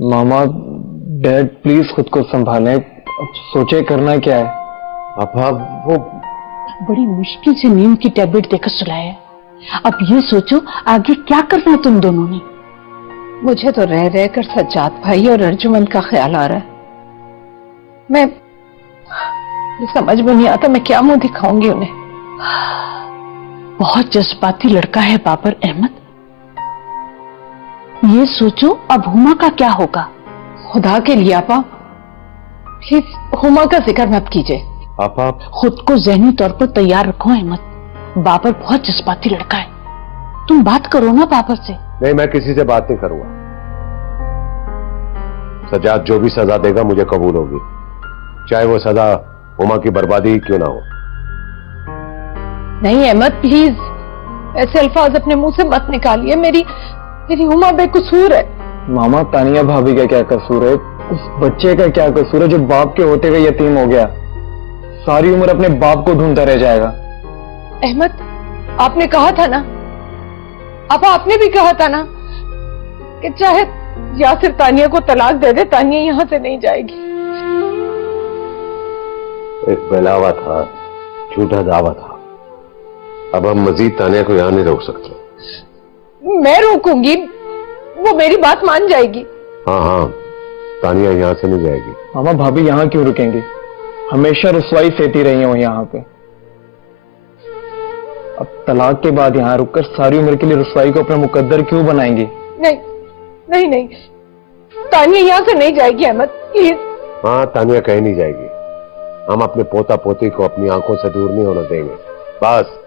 Mama, dad please खुद को संभालें। अब सोचे करना क्या है। पापा वो बड़ी मुश्किल से नींद की टैबलेट देकर सुलाया है। अब ये सोचो आगे क्या करना है तुम दोनों ने। मुझे तो रह रह कर सज्जाद भाई और अर्जुमंद का ख्याल आ रहा है। मैं समझ में नहीं आता मैं क्या मुंह दिखाऊंगी उन्हें। बहुत जज्बाती लड़का है बाबर अहमद। ये सोचो अब हुमा का क्या होगा। खुदा के लिए आपा प्लीज हुमा का जिक्र मत कीजिए। पापा खुद को जहनी तौर पर तैयार रखो अहमद। बाबर बहुत जज्बाती लड़का है। तुम बात करो ना बाबर से। नहीं, मैं किसी से बात नहीं करूंगा। सज्जाद जो भी सजा देगा मुझे कबूल होगी, चाहे वो सजा हुमा की बर्बादी क्यों ना हो। नहीं अहमद प्लीज ऐसे अल्फाज अपने मुंह से मत निकालिए। मेरी हुमा बेकसूर है। मामा, तानिया भाभी का क्या कसूर है? उस बच्चे का क्या कसूर है जो बाप के होते हुए यतीम हो गया? सारी उम्र अपने बाप को ढूंढता रह जाएगा। अहमद आपने कहा था ना, आपा आपने भी कहा था ना कि चाहे यासिर तानिया को तलाक दे दे, तानिया यहां से नहीं जाएगी। एक बहलावा था, झूठा दावा था। अब हम मजीद तानिया को यहां नहीं रोक सकते। मैं रोकूंगी, वो मेरी बात मान जाएगी। हाँ हाँ, तानिया यहां से नहीं जाएगी। मामा, भाभी यहाँ क्यों रुकेंगी? हमेशा रुसवाई सहती रही हो यहाँ पे। अब तलाक के बाद यहाँ रुककर सारी उम्र के लिए रुसवाई को अपना मुकद्दर क्यों बनाएंगी? नहीं नहीं नहीं, तानिया यहाँ से नहीं जाएगी अहमद प्लीज। हाँ, तानिया कहीं नहीं जाएगी। हम अपने पोता पोती को अपनी आंखों से दूर नहीं होने देंगे। बस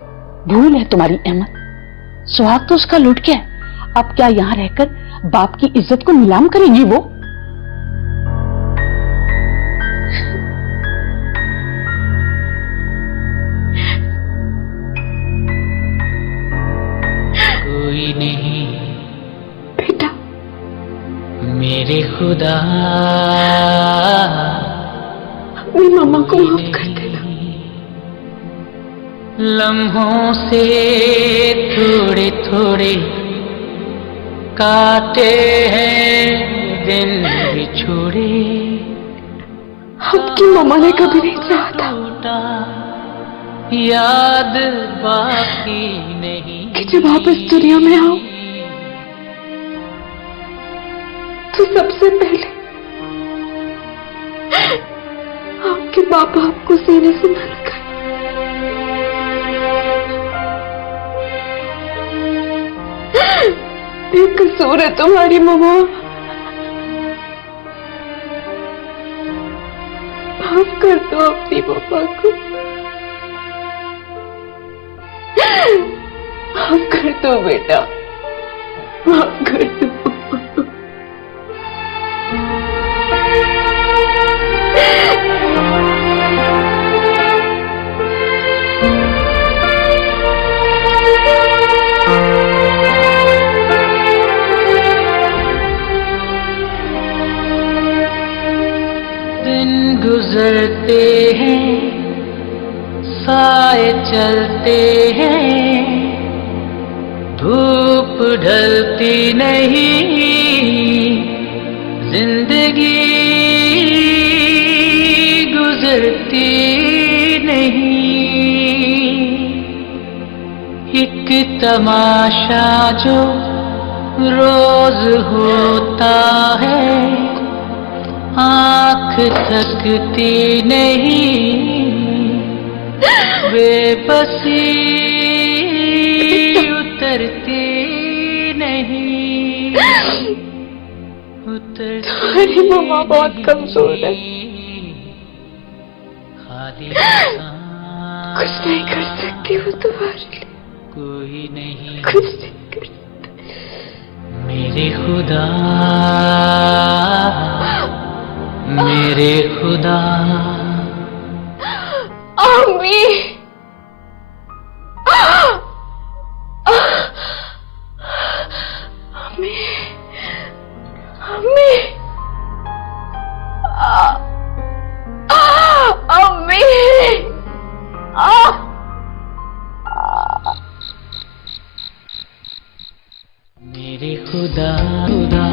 भूल है तुम्हारी अहमद। सुहाग तो उसका लुट गया। अब क्या यहाँ रहकर बाप की इज्जत को नीलाम करेगी वो? कोई नहीं बेटा मेरे खुदा, अपनी मम्मा को माफ कर देना। लम्हों से थोड़े थोड़े काटे हैं दिन बिछोड़े। आपकी मम्मा ने कभी नहीं चाहा था याद बाकी नहीं कि जब आप इस दुनिया में आओ तो सबसे पहले आपके बाप आपको सीने से न लगाए। बेकसूर है तुम्हारी मम्मा। माफ कर दो अपनी मम्मा को। माफ कर दो बेटा, माफ कर दो। गुजरते हैं साए चलते हैं, धूप ढलती नहीं जिंदगी गुजरती नहीं। एक तमाशा जो रोज होता है, आँख थकती नहीं बेबसी उतरती नहीं। तुम्हारी मम्मा बहुत कमजोर है, कुछ नहीं कर सकती वो तुम्हारे लिए। कोई नहीं कुछ नहीं कर सकती। मेरे खुदा, मेरे खुदा। अम्मी, अम्मी, अम्मी, अम्मी, मेरे खुदा खुदा।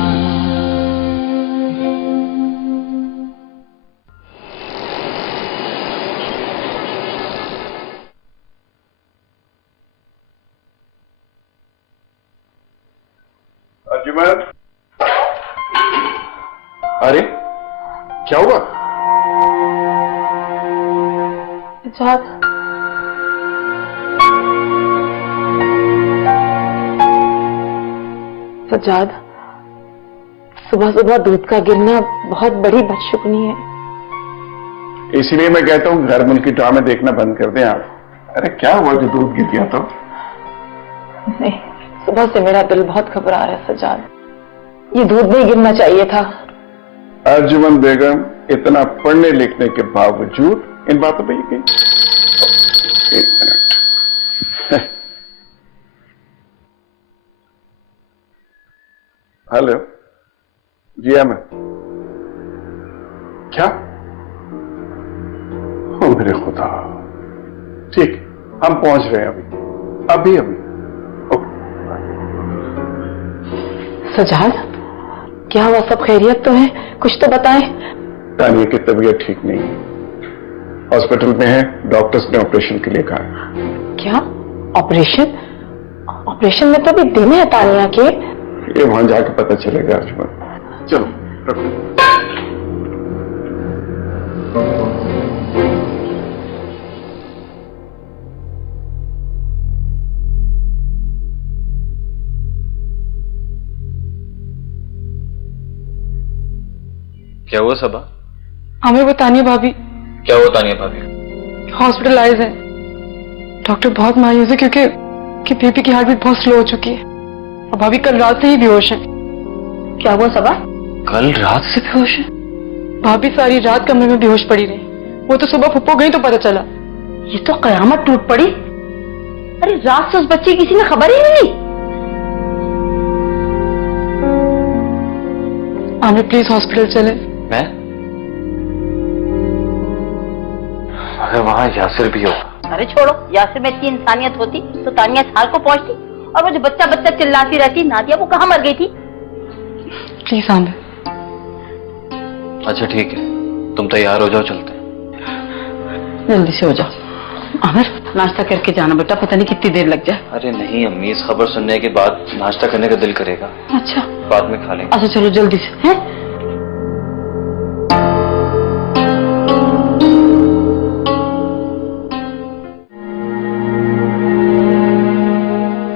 अर्जुमन, अरे क्या हुआ? सजाद, सजाद, सुबह सुबह दूध का गिरना बहुत बड़ी बदशुगनी है। इसीलिए मैं कहता हूँ घर मुल्की ड्रामे देखना बंद कर दें आप। अरे क्या हुआ जो दूध गिर गया तो? नहीं, सुबह से मेरा दिल बहुत घबरा रहा है सजाद। ये दूध नहीं गिरना चाहिए था। अर्जुमन बेगम, इतना पढ़ने लिखने के बावजूद इन बातों पे यकीन? एक मिनट। हेलो जी अहमद, क्या? ओ मेरे खुदा, ठीक, हम पहुंच रहे हैं अभी अभी। सजाद, क्या हुआ? सब खैरियत तो है? कुछ तो बताएं। तानिया की तबीयत ठीक नहीं है, हॉस्पिटल में है, डॉक्टर्स ने ऑपरेशन के लिए कहा। क्या ऑपरेशन? ऑपरेशन में तो अभी दिन है तानिया के। ये वहां जाके पता चलेगा अर्जुमन। चलो रखो। क्या हुआ सबा? हमें वो तानिया भाभी क्या हुआ तानिया भाभी? हॉस्पिटलाइज है। डॉक्टर बहुत मायूस है क्योंकि बेबी की हार्ट बीट बहुत स्लो हो चुकी है और भाभी कल रात से ही बेहोश है। क्या हुआ सबा? कल रात से बेहोश है? भाभी सारी रात कमरे में बेहोश पड़ी रही। वो तो सुबह फुप्पो गई तो पता चला। ये तो कयामत टूट पड़ी। अरे रात से उस बच्चे की किसी ने खबर ही नहीं ली। आमिर प्लीज हॉस्पिटल चले। मैं? अरे वहां यासिर भी होगा। अरे छोड़ो, यासिर में इतनी इंसानियत होती तो तानिया साल को पहुंचती। और वो जो बच्चा बच्चा चिल्लाती रहती नादिया, वो कहाँ मर गई थी? प्लीज आमिर। अच्छा ठीक है, तुम तैयार हो जाओ, चलते हैं। जल्दी से हो जाओ। आमिर, नाश्ता करके जाना बेटा, पता नहीं कितनी देर लग जाए। अरे नहीं अम्मी, इस खबर सुनने के बाद नाश्ता करने का दिल करेगा। अच्छा, बाद में खा लेंगे। अच्छा चलो जल्दी से। हैं?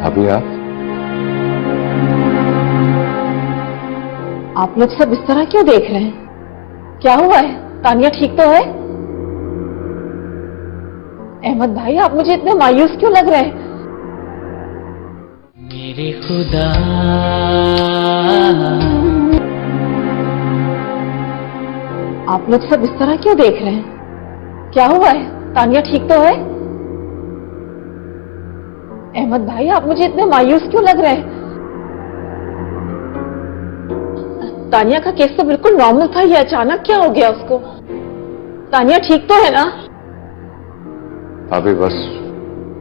अभी आप लोग सब इस तरह क्यों देख रहे हैं? क्या हुआ है? तानिया ठीक तो है? अहमद भाई, आप मुझे इतने मायूस क्यों लग रहे हैं? मेरे खुदा, आप लोग सब इस तरह क्यों देख रहे हैं? क्या हुआ है? तानिया ठीक तो है? अहमद भाई, आप मुझे इतने मायूस क्यों लग रहे हैं? तानिया का केस तो बिल्कुल नॉर्मल था, ये अचानक क्या हो गया उसको? तानिया ठीक तो है ना? अभी बस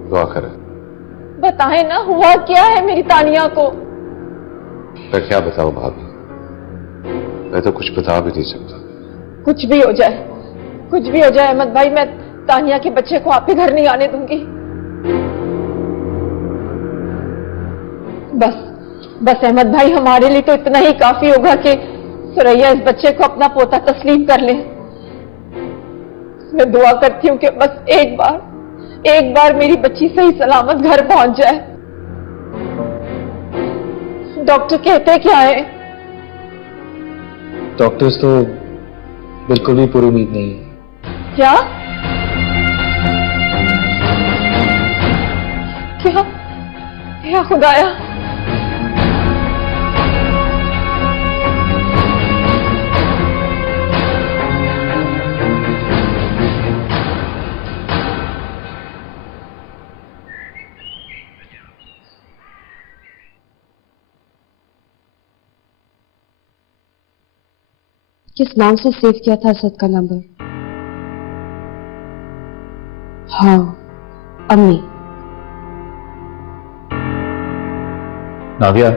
दुआ करें। बताएं ना, हुआ क्या है मेरी तानिया को? मैं क्या बताऊं भाभी, मैं तो कुछ बता भी नहीं सकता। कुछ भी हो जाए, कुछ भी हो जाए अहमद भाई, मैं तानिया के बच्चे को आपके घर नहीं आने दूंगी। बस अहमद भाई, हमारे लिए तो इतना ही काफी होगा कि सुरैया इस बच्चे को अपना पोता तस्लीम कर ले। मैं दुआ करती हूँ कि बस एक बार मेरी बच्ची सही सलामत घर पहुंच जाए। डॉक्टर कहते क्या है? डॉक्टर्स तो बिल्कुल भी पूरी उम्मीद नहीं है। क्या क्या क्या खुदाया? किस नाम से सेव किया था असद का नंबर? हाँ, अम्मी। नाविया,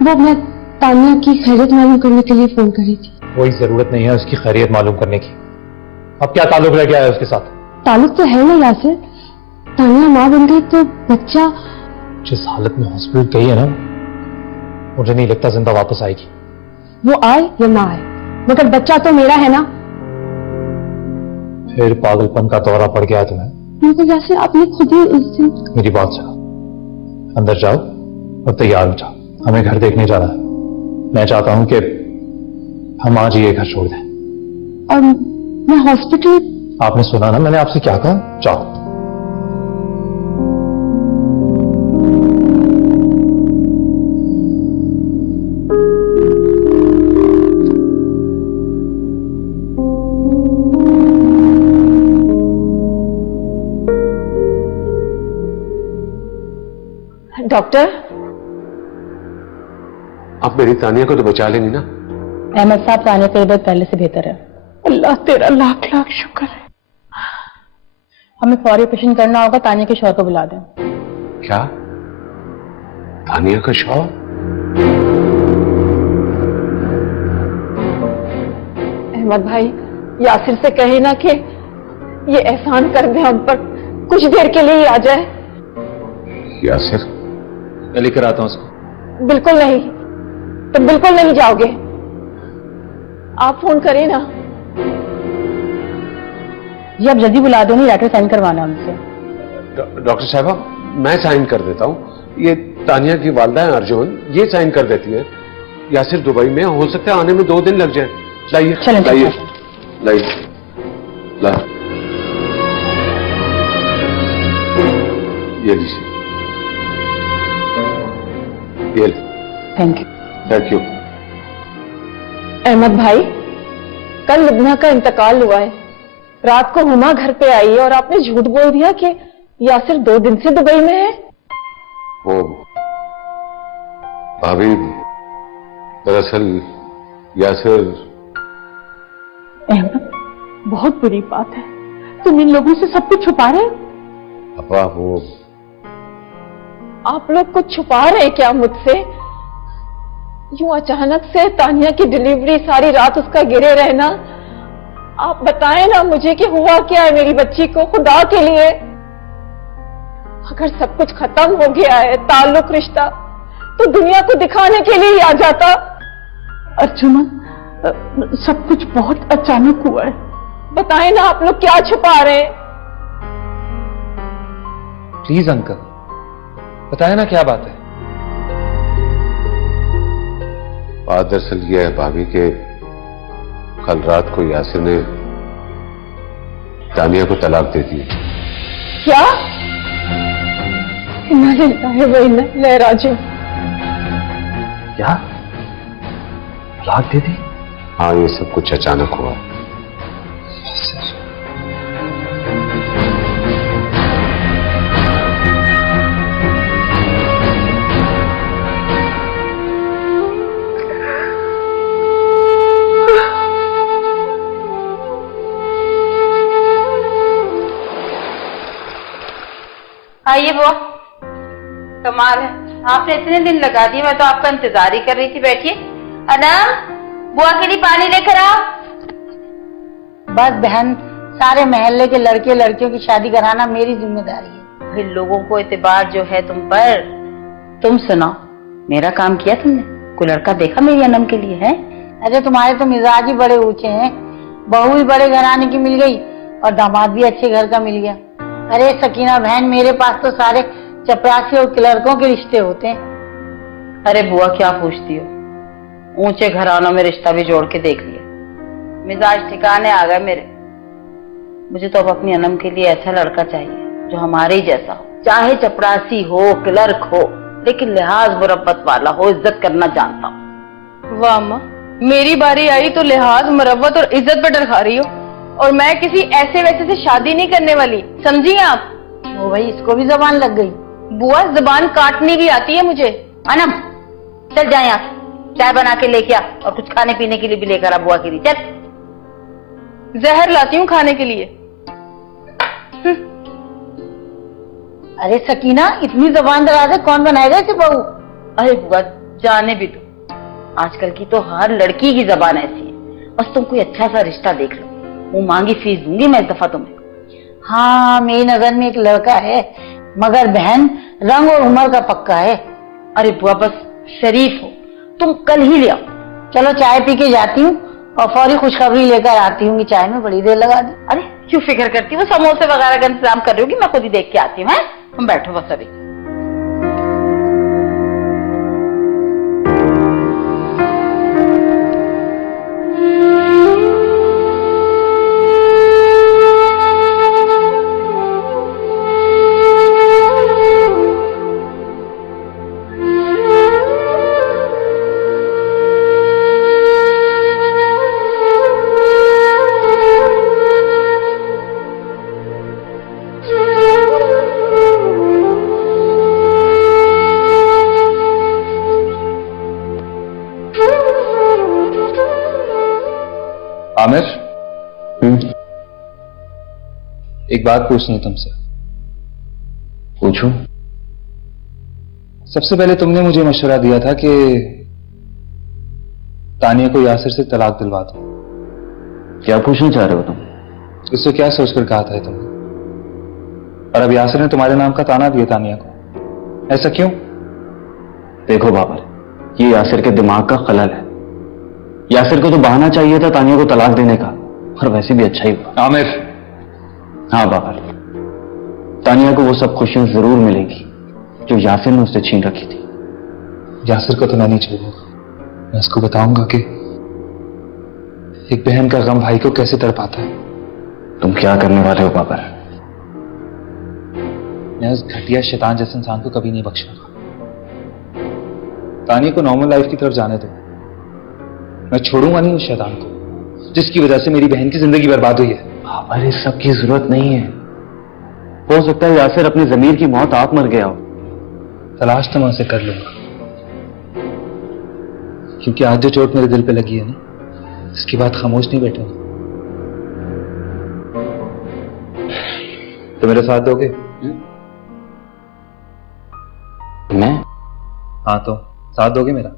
वो मैं तानिया की खैरियत मालूम करने के लिए फोन करी थी। कोई जरूरत नहीं है उसकी खैरियत मालूम करने की। अब क्या ताल्लुक रह गया है उसके साथ? ताल्लुक तो है ना यासिर। तानिया माँ बन गई तो बच्चा जिस हालत में हॉस्पिटल गई है ना, मुझे नहीं लगता जिंदा वापस आएगी। वो आए या ना आए, मगर बच्चा तो मेरा है ना। फिर पागलपन का दौरा पड़ गया तुम्हें। मगर जैसे आपने खुद ही उस दिन। मेरी बात सुनो, अंदर जाओ और तैयार हो जाओ, हमें घर देखने जाना है। मैं चाहता हूं कि हम आज ही ये घर छोड़ दें। और मैं हॉस्पिटल। आपने सुना ना मैंने आपसे क्या कहा, जाओ। डॉक्टर, आप मेरी तानिया को तो बचा लेंगी ना? अहमद साहब तानिया की तबीयत पहले से बेहतर है। अल्लाह तेरा लाख लाख शुक्र है। हमें फौरी ऑपरेशन करना होगा, तानिया के शौहर को बुला दें। क्या? तानिया का शौहर? अहमद भाई, यासिर से कहे ना कि ये एहसान कर दे हम पर, कुछ देर के लिए ही आ जाए। यासिर? मैं लेकर आता हूं उसको। बिल्कुल नहीं, तुम बिल्कुल नहीं जाओगे। आप फोन करें ना। जी आप जल्दी बुला दो, नहीं लेटर साइन करवाना हमसे। डॉक्टर साहबा, मैं साइन कर देता हूँ। ये तानिया की वालदा है अर्जुन, ये साइन कर देती है। यासिर दुबई में, हो सकता है आने में 2 दिन लग जाए। लाइए लाइए लाइए ला, ये लीजिए। ये thank you. Thank you. Ahmad भाई, कल लुबना का इंतकाल हुआ है। रात को हुमा घर पे आई है और आपने झूठ बोल दिया कि यासिर 2 दिन से दुबई में है। ओ भाभी, दरअसल यासिर। अहमद, बहुत बुरी बात है, तुम इन लोगों से सब कुछ छुपा रहे हो। अपा वो आप लोग कुछ छुपा रहे हैं क्या मुझसे? यूं अचानक से तानिया की डिलीवरी, सारी रात उसका गिरे रहना। आप बताएं ना मुझे कि हुआ क्या है मेरी बच्ची को, खुदा के लिए। अगर सब कुछ खत्म हो गया है, ताल्लुक रिश्ता, तो दुनिया को दिखाने के लिए ही आ जाता। अर्जुमन, सब कुछ बहुत अचानक हुआ है। बताएं ना आप लोग क्या छुपा रहे हैं? प्लीज अंकल, बताए ना क्या बात है। बात दरअसल यह है भाभी के कल रात को यासिर ने तानिया को तलाक दे दी। क्या? इन्ना लिल्लाहि व इन्ना इलैहि राजिऊन। क्या? तलाक दे दी? हाँ, ये सब कुछ अचानक हुआ। आइए बुआ, कमाल है, आपने इतने दिन लगा दिए, मैं तो आपका इंतजार ही कर रही थी। बैठिए। अनम, बुआ के लिए पानी लेकर आओ। बस बहन, सारे मोहल्ले के लड़के लड़कियों की शादी कराना मेरी जिम्मेदारी है। भाई लोगों को एतबार जो है तुम पर। तुम सुनाओ, मेरा काम किया तुमने? कोई लड़का देखा मेरी अनम के लिए? है? अरे तुम्हारे तो मिजाज ही बड़े ऊंचे हैं। बहू भी बड़े घराने की मिल गई और दामाद भी अच्छे घर का मिल गया। अरे सकीना बहन, मेरे पास तो सारे चपरासी और क्लर्कों के रिश्ते होते हैं। अरे बुआ क्या पूछती हो, ऊंचे घरानों में रिश्ता भी जोड़ के देख लिया, मिजाज ठिकाने आ गए मेरे। मुझे तो अब अपनी अनम के लिए ऐसा लड़का चाहिए जो हमारे ही जैसा हो, चाहे चपरासी हो, क्लर्क हो, लेकिन लिहाज मुरब्बत वाला हो, इज्जत करना जानता हो। वाह माँ, मेरी बारी आई तो लिहाज, मुरब्बत और इज्जत पर डर खा रही हो, और मैं किसी ऐसे वैसे से शादी नहीं करने वाली, समझी आप? वो भाई, इसको भी जबान लग गई। बुआ, जबान काटनी भी आती है मुझे। अनम, चल जाए यहाँ, चाय बना के लेके आ और कुछ खाने पीने के लिए भी लेकर आ बुआ के लिए। चल। जहर लाती हूँ खाने के लिए। अरे सकीना, इतनी जबान दराज है, कौन बनाएगा इसे बहू? अरे बुआ, जाने भी दो, आजकल की तो हर लड़की की जबान ऐसी है। बस तुम कोई अच्छा सा रिश्ता देख लो, वो मांगी फीस दूंगी मैं इस दफा तुम्हें। हाँ, मेरी नजर में एक लड़का है, मगर बहन रंग और उम्र का पक्का है। अरे बुआ बस शरीफ हो, तुम कल ही ले आओ। चलो चाय पी के जाती हूँ और फौरी खुशखबरी लेकर आती हूँ कि चाय में बड़ी देर लगा दी। अरे क्यों फिक्र करती हो, समोसे वगैरह का इंतजाम कर रही होगी, मैं खुद ही देख के आती हूँ। तुम बैठो बस अभी। आमिर, एक बात पूछनी है तुमसे। पूछो। सबसे पहले तुमने मुझे मशवरा दिया था कि तानिया को यासिर से तलाक दिलवा दो। क्या पूछना चाह रहे हो तुम? इससे क्या सोचकर कहा था तुमने? और अब यासिर ने तुम्हारे नाम का ताना दिया तानिया को, ऐसा क्यों? देखो बाबर, ये यासिर के दिमाग का खलल है। यासिर को तो बहाना चाहिए था तानिया को तलाक देने का, और वैसे भी अच्छा ही हुआ। आमिर। हाँ बाबर, तानिया को वो सब खुशियां जरूर मिलेंगी जो यासिर ने उससे छीन रखी थी। यासिर को तो मैं नहीं छोड़ूंगा। मैं उसको बताऊंगा कि एक बहन का गम भाई को कैसे तड़पाता है। तुम क्या करने वाले हो बाबर? मैं उस घटिया शैतान जैसे इंसान को कभी नहीं बख्शूंगा। तानिया को नॉर्मल लाइफ की तरफ जाने दो। मैं छोड़ूंगा नहीं उस शैतान को जिसकी वजह से मेरी बहन की जिंदगी बर्बाद हुई है। बाबर, इस सब की जरूरत नहीं है। हो सकता है यासिर अपनी जमीर की मौत आप मर गया हो। तलाश तो मैं उसे कर लूंगा, क्योंकि आज जो चोट मेरे दिल पे लगी है ना, इसके बाद खामोश नहीं बैठूंगा। तो मेरे साथ दोगे? मैं? हाँ, तो साथ दोगे मेरा?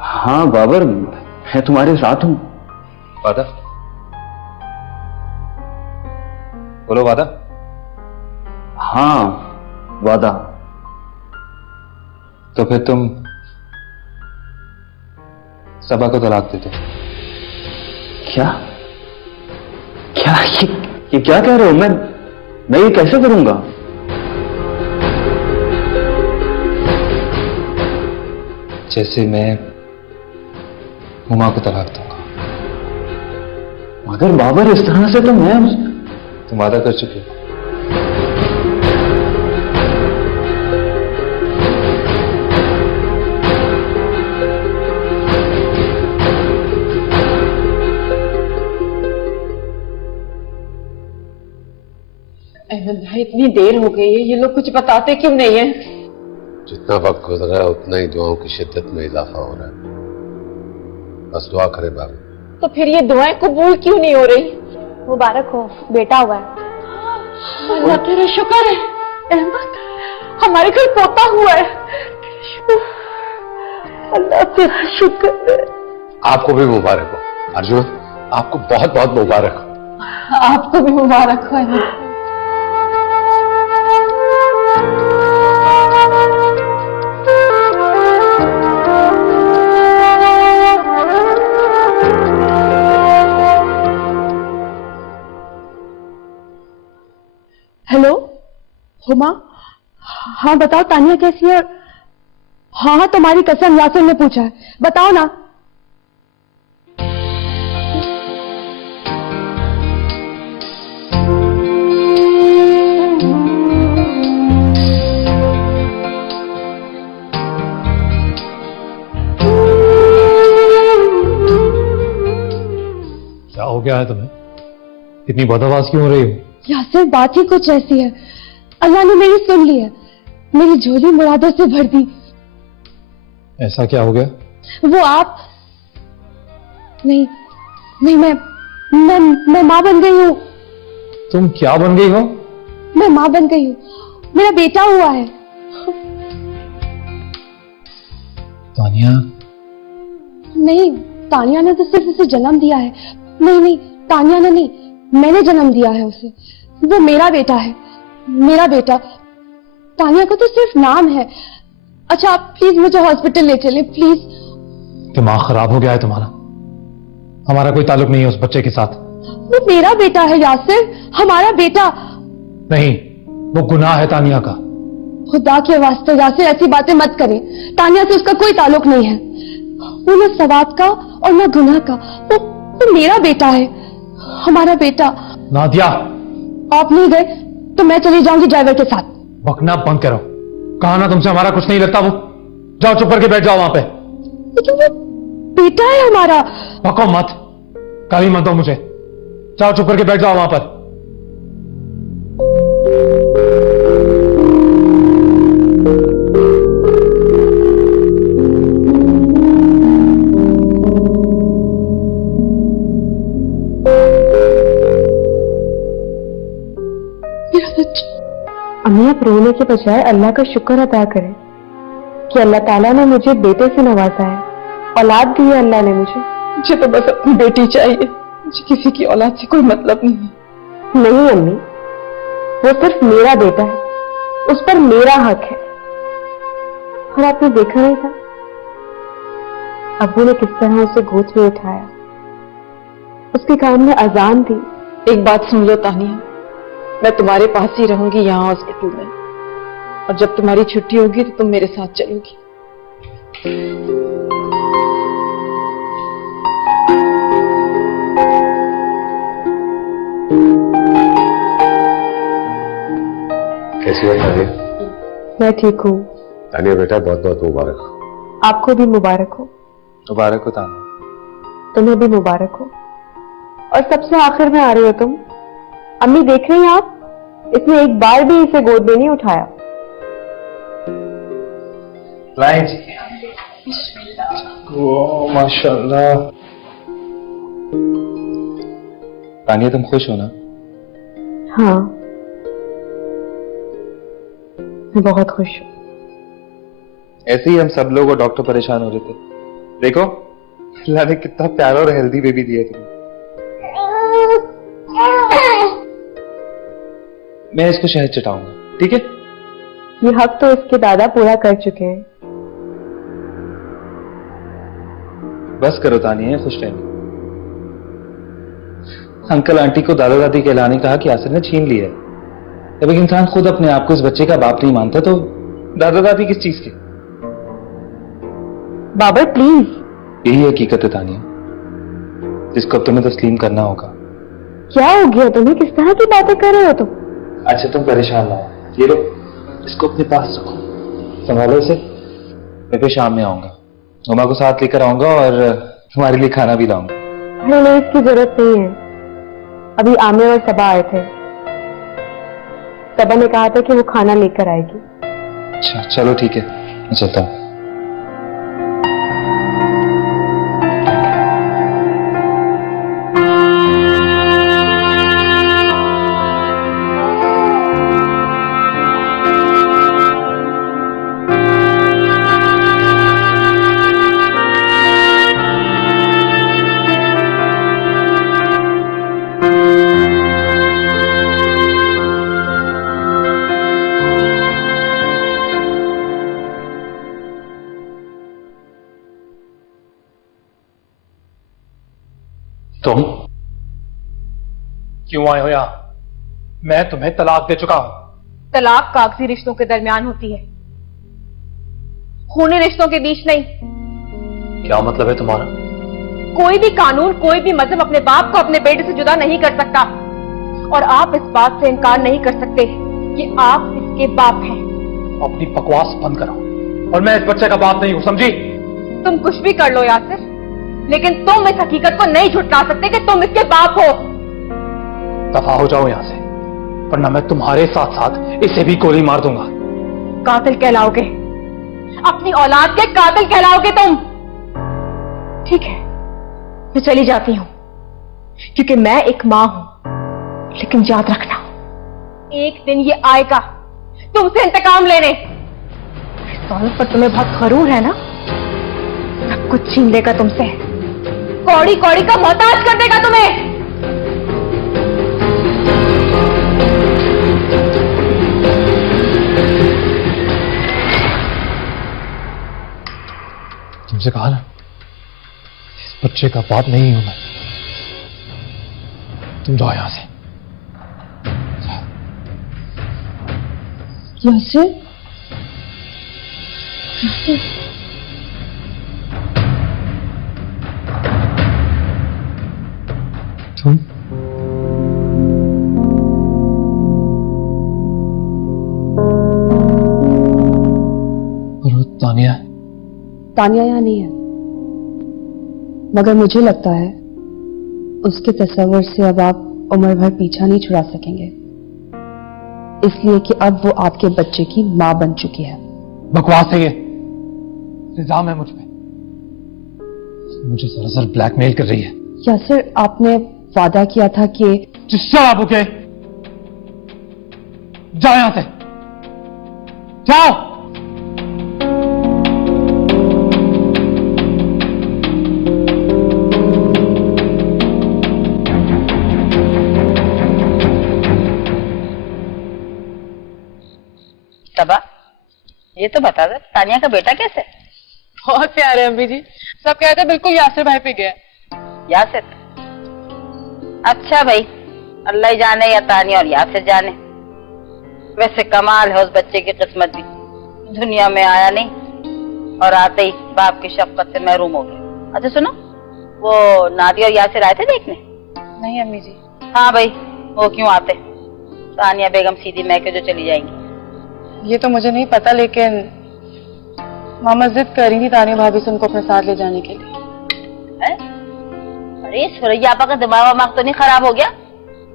हाँ बाबर, मैं तुम्हारे साथ हूं। वादा? बोलो वादा। हाँ वादा। तो फिर तुम सबा को तलाक दे दो। क्या क्या ये क्या कह रहे हो? मैं ये कैसे करूंगा? जैसे मैं हुमा को तलाक दूंगा। मगर बाबर, इस तरह से तो मैं तुम वादा कर चुके हो। अहमद भाई, इतनी देर हो गई है, ये लोग कुछ बताते क्यों नहीं है? जितना वक्त गुजर रहा है उतना ही दुआओं की शिद्दत में इजाफा हो रहा है। बस दुआ करें बाबू। तो फिर ये दुआएं कबूल क्यों नहीं हो रही? मुबारक हो, बेटा हुआ है। अल्लाह तेरा शुक्र है अहमद, हमारे घर पोता हुआ है। अल्लाह तेरा शुक्र है। आपको भी मुबारक हो अर्जुन, आपको बहुत बहुत मुबारक हो। आपको भी मुबारक हो अहमद। हेलो हुमा, हाँ बताओ तानिया कैसी है? हाँ तुम्हारी कसम, यासिर ने पूछा है, बताओ ना। क्या हो गया है तुम्हें? इतनी बदहवास क्यों हो रही हो? यासिर, बात ही कुछ ऐसी है। अल्लाह ने मेरी सुन ली है, मेरी झोली मुरादों से भर दी। ऐसा क्या हो गया? वो आप नहीं नहीं मैं माँ बन गई हूँ। तुम क्या बन गई हो? मैं माँ बन गई हूँ, मेरा बेटा हुआ है। तानिया? नहीं, तानिया ने तो सिर्फ उसे जन्म दिया है। नहीं, तानिया ने नहीं, मैंने जन्म दिया है उसे। वो मेरा बेटा है, मेरा बेटा। तानिया का तो सिर्फ नाम है। अच्छा आप प्लीज मुझे हॉस्पिटल ले चलें प्लीज। दिमाग खराब हो गया है तुम्हारा? हमारा कोई ताल्लुक नहीं है उस बच्चे के साथ। वो मेरा बेटा है यासिर, हमारा बेटा। नहीं, वो गुनाह है तानिया का। खुदा के वास्ते यासिर ऐसी बातें मत करें। तानिया से उसका कोई ताल्लुक नहीं है। वो न सवाब का और न गुनाह का। वो मेरा बेटा है, हमारा बेटा। नादिया, आप नहीं गए तो मैं चली जाऊंगी ड्राइवर के साथ। बकना बंद करो। कहा ना तुमसे हमारा कुछ नहीं लगता। वो जाओ, चुप करके बैठ जाओ वहां पे। लेकिन वो बेटा है हमारा। बको मत, गाली मत दो मुझे। जाओ, चुप करके बैठ जाओ वहां पर। अम्मी आप रोने के बजाय अल्लाह का शुक्र अदा करें कि अल्लाह ताला ने मुझे बेटे से नवाजा है, औलाद दी है अल्लाह ने मुझे। मुझे तो बस अपनी बेटी चाहिए, मुझे किसी की औलाद से कोई मतलब नहीं है। नहीं अम्मी, वो सिर्फ मेरा बेटा है, उस पर मेरा हक है। और आपने देखा नहीं था अब्बू ने किस तरह उसे गोद में उठाया, उसके कान में अजान दी। एक बात सुन लो तानिया, मैं तुम्हारे पास ही रहूंगी यहाँ हॉस्पिटल में, और जब तुम्हारी छुट्टी होगी तो तुम मेरे साथ चलोगी। कैसी हो तानिया? मैं ठीक हूँ। तानिया बेटा, बहुत बहुत मुबारक। आपको भी मुबारक हो। मुबारक हो तानिया। तुम्हें भी मुबारक हो। और सबसे आखिर में आ रही हो तुम। अम्मी देख रही हैं आप, इसने एक बार भी इसे गोद में नहीं उठाया। लाएं जी। ओ माशाल्लाह। तानिया तुम खुश हो ना? हाँ, मैं बहुत खुश हूँ। ऐसे ही हम सब लोग और डॉक्टर परेशान हो रहे थे। देखो अल्लाह ने कितना प्यारा और हेल्दी बेबी दिया तुम्हें। मैं इसको शहद चटाऊंगा, ठीक है? ये हक तो इसके दादा पूरा कर चुके हैं। बस करो तानिया, खुश रहना। अंकल आंटी को दादा दादी कहलाने कहा कि यासिर ने छीन लिया है। जब एक इंसान खुद अपने आप को इस बच्चे का बाप नहीं मानता तो दादा दादी किस चीज के? बाबर प्लीज। यही हकीकत है तानिया, जिसको अब तुम्हें तस्लीम करना होगा। क्या हो गया तुम्हें? किस तरह की बातें कर रहे हो तुम? अच्छा तुम परेशान ना हो, ये लो इसको अपने पास रखो, संभालो इसे। मैं फिर शाम में आऊंगा, उमा को साथ लेकर आऊंगा और तुम्हारे लिए खाना भी लाऊंगा। नहीं, इसकी जरूरत नहीं है। अभी आमिर और सबा आए थे, सबा ने कहा था कि वो खाना लेकर आएगी। अच्छा चलो ठीक है, मैं चलता हूँ। तुम क्यों आए हो यहां? मैं तुम्हें तलाक दे चुका हूं। तलाक कागजी रिश्तों के दरमियान होती है, खूनी रिश्तों के बीच नहीं। क्या मतलब है तुम्हारा? कोई भी कानून, कोई भी मजहब अपने बाप को अपने बेटे से जुदा नहीं कर सकता, और आप इस बात से इनकार नहीं कर सकते कि आप इसके बाप हैं। अपनी बकवास बंद करो, और मैं इस बच्चे का बाप नहीं हूं, समझी? तुम कुछ भी कर लो यासिर, लेकिन तुम इस हकीकत को नहीं झुठला सकते कि तुम इसके बाप हो। दफा हो जाओ यहां से, वरना मैं तुम्हारे साथ साथ इसे भी गोली मार दूंगा। कातिल कहलाओगे, अपनी औलाद के कातिल कहलाओगे तुम। ठीक है, मैं चली जाती हूं, क्योंकि मैं एक मां हूं। लेकिन याद रखना, एक दिन ये आएगा तुमसे इंतकाम लेने। इस दौलत पर तुम्हें बहुत गरूर है ना, सब कुछ छीन लेगा तुमसे, कौड़ी कौड़ी का मोहताज कर देगा तुम्हें। तुमसे कहा ना, इस बच्चे का बाप नहीं हूं मैं। तुम जाओ यहां से। यासिर, तुम और तानिया? तानिया यहाँ नहीं है, मगर मुझे लगता है उसके तस्वर से अब आप उम्र भर पीछा नहीं छुड़ा सकेंगे, इसलिए कि अब वो आपके बच्चे की मां बन चुकी है। बकवास है ये, इल्जाम है मुझ पे। मुझे सरासर ब्लैकमेल कर रही है। यासिर, आपने वादा किया था कि शराब ओके, जाओ यहां से, जाओ। तबा, ये तो बता दे, तानिया का बेटा कैसे? बहुत प्यारे अम्मी जी, सब कहते हैं बिल्कुल यासिर भाई पे गया। यासिर? अच्छा भाई, अल्लाह ही जाने या तानिया और यासिर जाने। वैसे कमाल है उस बच्चे की किस्मत भी, दुनिया में आया नहीं और आते ही बाप की शफकत से महरूम हो गया। अच्छा सुनो, वो नादिया और यासिर आए थे देखने? नहीं अम्मी जी। हाँ भाई, वो क्यों आते? तानिया बेगम सीधी मैके जो चली जाएंगी। ये तो मुझे नहीं पता, लेकिन मामा जिद कर रही थी तानिया भाभी से उनको अपने साथ ले जाने के लिए। है? अरे सुरैया आपा का दिमाग तो नहीं खराब हो गया?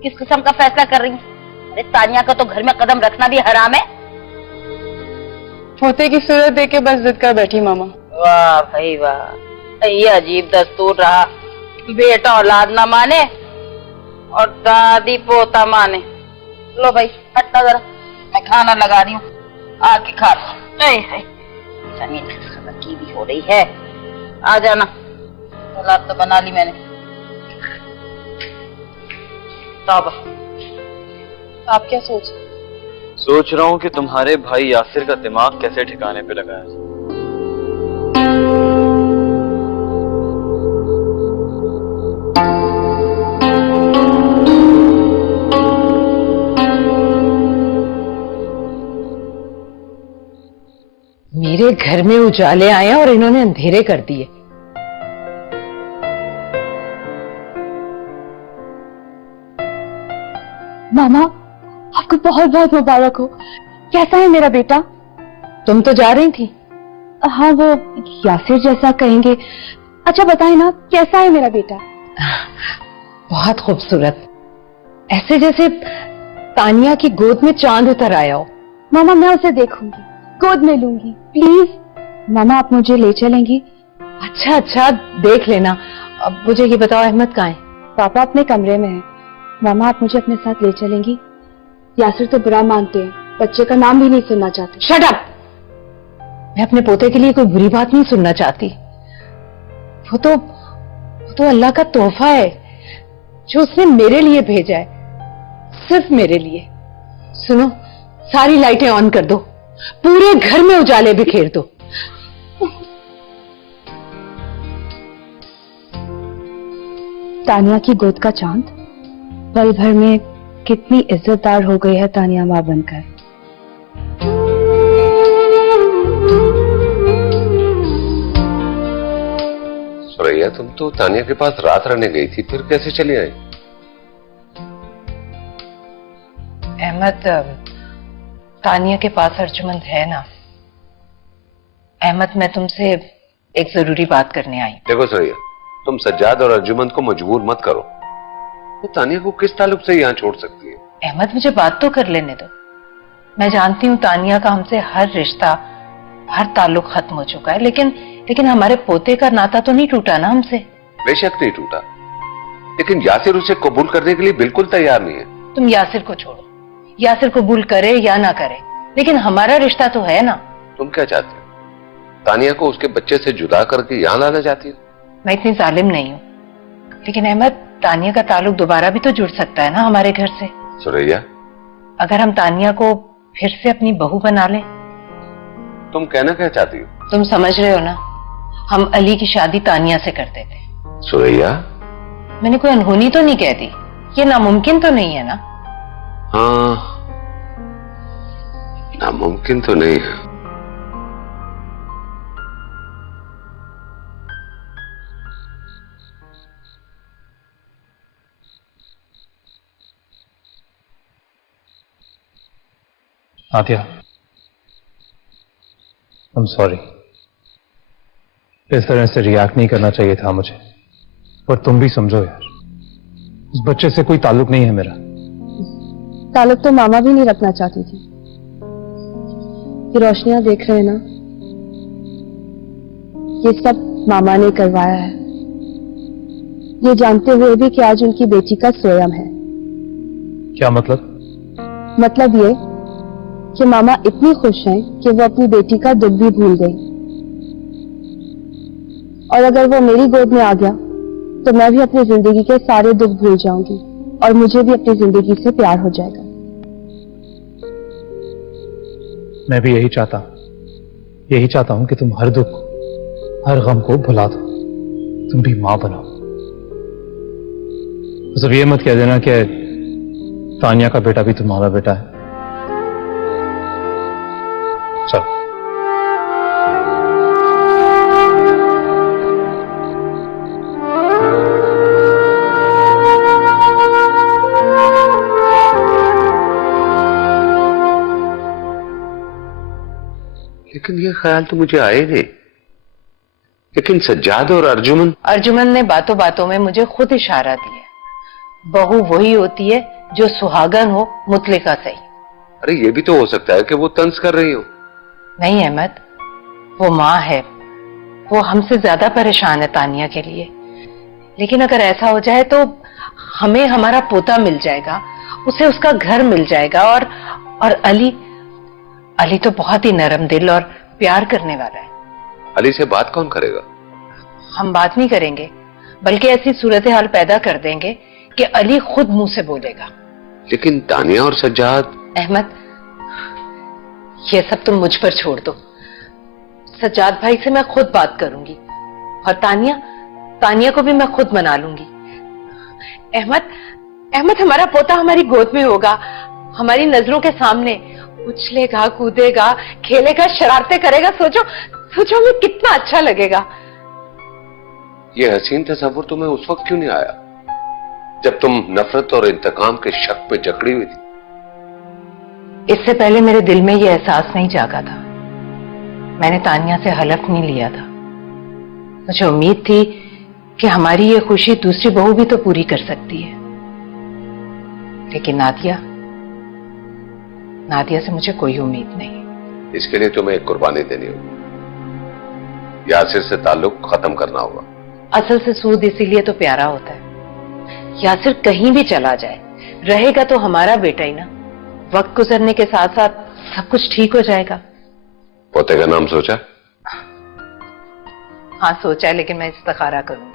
किस किस्म का फैसला कर रही है? अरे तानिया का तो घर में कदम रखना भी हराम है। पोते की सूरत देख के बस जिद कर बैठी मामा। वाह भाई वाह, ये अजीब दस्तूर रहा, बेटा औलाद ना माने और दादी पोता माने। लो भाई हटना जरा, मैं खाना लगा रही हूँ, आके खा लो। जमीन की भी हो रही है, आ जाना। सलाद तो बना ली मैंने। तौबा। आप क्या सोच रहा हूँ कि तुम्हारे भाई यासिर का दिमाग कैसे ठिकाने पे लगा है। मेरे घर में उजाले आए और इन्होंने अंधेरे कर दिए। मामा, आपको बहुत बहुत मुबारक हो। कैसा है मेरा बेटा? तुम तो जा रही थी। हाँ, वो यासिर जैसा कहेंगे। अच्छा बताएं ना, कैसा है मेरा बेटा? बहुत खूबसूरत, ऐसे जैसे तानिया की गोद में चांद उतर आया हो। मामा, मैं उसे देखूंगी, गोद में लूंगी, प्लीज। मामा, आप मुझे ले चलेंगी? अच्छा अच्छा, देख लेना। अब मुझे ये बताओ, अहमद कहाँ है? पापा अपने कमरे में है। मामा, आप मुझे अपने साथ ले चलेंगी? यासिर तो बुरा मानते हैं, बच्चे का नाम भी नहीं सुनना चाहते। Shut up! मैं अपने पोते के लिए कोई बुरी बात नहीं सुनना चाहती। वो तो अल्लाह का तोहफा है जो उसने मेरे लिए भेजा है, सिर्फ मेरे लिए। सुनो, सारी लाइटें ऑन कर दो, पूरे घर में उजाले बिखेर दो। तानिया की गोद का चांद, पल भर में कितनी इज्जतदार हो गई है तानिया मां बनकर। सुरैया, तुम तो तानिया के पास रात रहने गई थी, फिर कैसे चली आई? अहमद, तानिया के पास अर्जुमंद है ना। अहमद, मैं तुमसे एक जरूरी बात करने आई। देखो सुरैया, तुम सज्जाद और अर्जुमंद को मजबूर मत करो। वो तानिया को किस ताल्लुक से यहाँ छोड़ सकती है? अहमद, मुझे बात तो कर लेने दो। मैं जानती हूँ तानिया का हमसे हर रिश्ता, हर ताल्लुक खत्म हो चुका है, लेकिन हमारे पोते का नाता तो नहीं टूटा ना हमसे। बेशक नहीं टूटा, लेकिन यासिर उसे कबूल करने के लिए बिल्कुल तैयार नहीं है। तुम यासिर को छोड़ो, यासिर कबूल करे या ना करे, लेकिन हमारा रिश्ता तो है ना। तुम क्या चाहती हो? तानिया को उसके बच्चे से जुदा करके यहाँ लाना चाहती हो? मैं इतनी जालिम नहीं हूँ, लेकिन अहमद, तानिया का ताल्लुक दोबारा भी तो जुड़ सकता है ना हमारे घर से। सुरैया, अगर हम तानिया को फिर से अपनी बहू बना लें। तुम कहना क्या चाहती हो? तुम समझ रहे हो ना, हम अली की शादी तानिया से करते थे। सुरैया, मैंने कोई अनहोनी तो नहीं कह दी? ये नामुमकिन तो नहीं है ना? हाँ, नामुमकिन तो नहीं है। Atiya, I'm sorry। इस तरह से रिएक्ट नहीं करना चाहिए था मुझे, पर तुम भी समझो यार, उस बच्चे से कोई ताल्लुक नहीं है मेरा। ताल्लुक तो मामा भी नहीं रखना चाहती थी। ये रोशनियां देख रहे हैं ना, ये सब मामा ने करवाया है, ये जानते हुए भी कि आज उनकी बेटी का स्वयं है। क्या मतलब? मतलब ये कि मामा इतनी खुश हैं कि वो अपनी बेटी का दुख भी भूल गई, और अगर वो मेरी गोद में आ गया तो मैं भी अपनी जिंदगी के सारे दुख भूल जाऊंगी और मुझे भी अपनी जिंदगी से प्यार हो जाएगा। मैं भी यही चाहता हूं कि तुम हर दुख, हर गम को भुला दो, तुम भी मां बनो। बस अब ये मत कह देना कि तानिया का बेटा भी तुम्हारा बेटा है। चलो। लेकिन ये ख्याल तो मुझे आए नहीं। लेकिन सज्जाद और अर्जुमन ने बातों बातों में मुझे खुद इशारा दिया, बहू वही होती है जो सुहागन हो, मुतलिका सही। अरे ये भी तो हो सकता है कि वो तंज कर रही हो। नहीं अहमद, वो माँ है, वो हमसे ज्यादा परेशान है तानिया के लिए। लेकिन अगर ऐसा हो जाए तो हमें हमारा पोता मिल जाएगा, उसे उसका घर मिल जाएगा, और अली तो बहुत ही नरम दिल और प्यार करने वाला है। अली से बात कौन करेगा? हम बात नहीं करेंगे, बल्कि ऐसी सूरत हाल पैदा कर देंगे कि अली खुद मुंह से बोलेगा। लेकिन तानिया और सज्जाद? अहमद, ये सब तुम मुझ पर छोड़ दो। सज्जाद भाई से मैं खुद बात करूंगी, और तानिया को भी मैं खुद मना लूंगी। अहमद, हमारा पोता हमारी गोद में होगा, हमारी नजरों के सामने उछलेगा, कूदेगा, खेलेगा, शरारतें करेगा। सोचो हमें कितना अच्छा लगेगा। ये हसीन तस्वुर तुम्हें उस वक्त क्यों नहीं आया जब तुम नफरत और इंतकाम के शक पे जकड़ी हुई थी? इससे पहले मेरे दिल में ये एहसास नहीं जागा था। मैंने तानिया से हलफ नहीं लिया था। मुझे उम्मीद थी कि हमारी ये खुशी दूसरी बहू भी तो पूरी कर सकती है। लेकिन नादिया से मुझे कोई उम्मीद नहीं। इसके लिए तुम्हें एक कुर्बानी देनी होगी। यासिर से ताल्लुक खत्म करना होगा। असल से सूद इसीलिए तो प्यारा होता है। यासिर कहीं भी चला जाए, रहेगा तो हमारा बेटा ही ना। वक्त गुजरने के साथ साथ सब कुछ ठीक हो जाएगा। पोते का नाम सोचा? हाँ सोचा है, लेकिन मैं इस्तिखारा करूंगी।